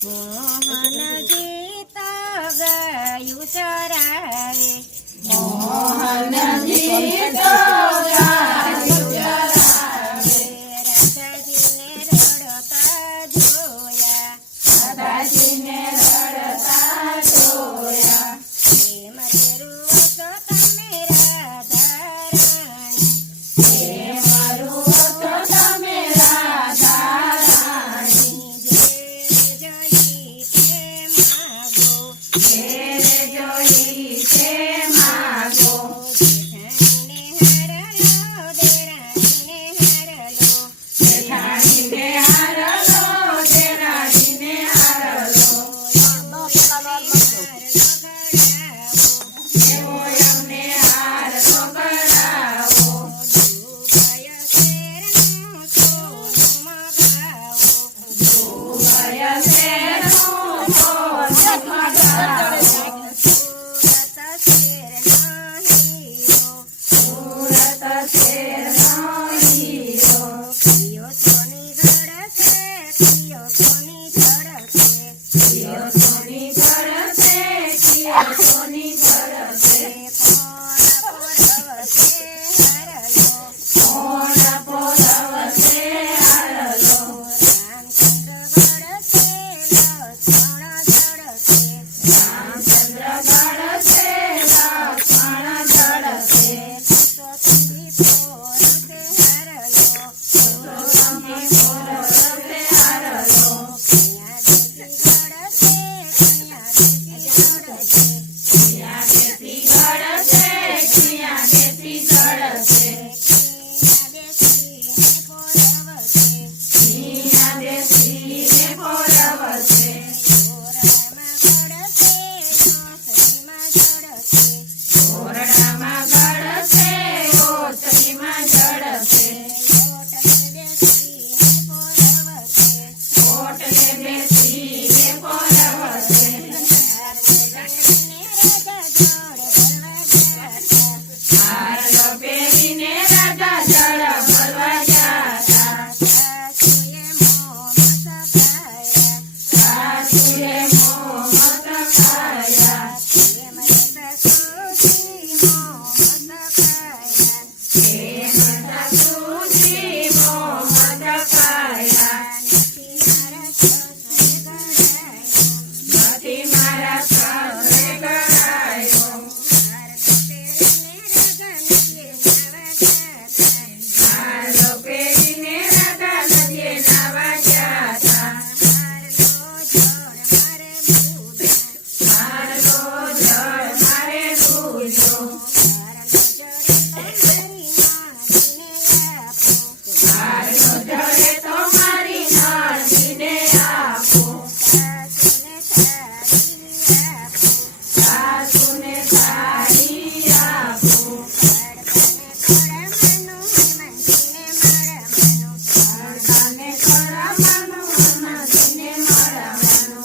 મોહન ગીત ગાયું ચરાવે મોહન ગીત ગાયું ચરાવે રાધાજીને રડતા જોયા રાધાજીને રડતા જોયા પ્રેમ રૂપ તમે રાધારાણી પ્રેમ રૂપ તમે રાધારાણી ઘેર જોઈ તે માગો જેઠાણીને હારલો દેરાણીને હારલો એવો અમને હાર તો કરાવો ઉભય શેરનું સોનું મગાવો સુરત શેરનો હીરો પિયો સોની ઝડપે કિયો સોની ઝડપે કોણ પોરવશે હારલો રામચંદ્ર ગળશે લક્ષ્મણ જળશે પુરુષોત્તમે પોરવશે હારલો કિયા દેતી ગળશે કિયા દેતી જળશે કિયા દેતીને પોરવશે ઓરડામાં ગળશે ઓસરીમાં જળશે ઓટલે બેસીને પોરવશે હારલો પહેરીને રાજા જળ ભરવા જાતા સાસુએ મોહમત ખાયા પ્રેમ સાસુજી મોહમત ખાયા નથી મારા સાસરે કરાયો હારલો પહેરીને રાધા નદીએ નાવા જાતા હારલો જળ મારે ભૂલ્યો હારલો જળે તો મારી નળજીને આપો સાસુને સાડી આપો હરદાને ખરા માનું હનુમાનજીને મળવાનું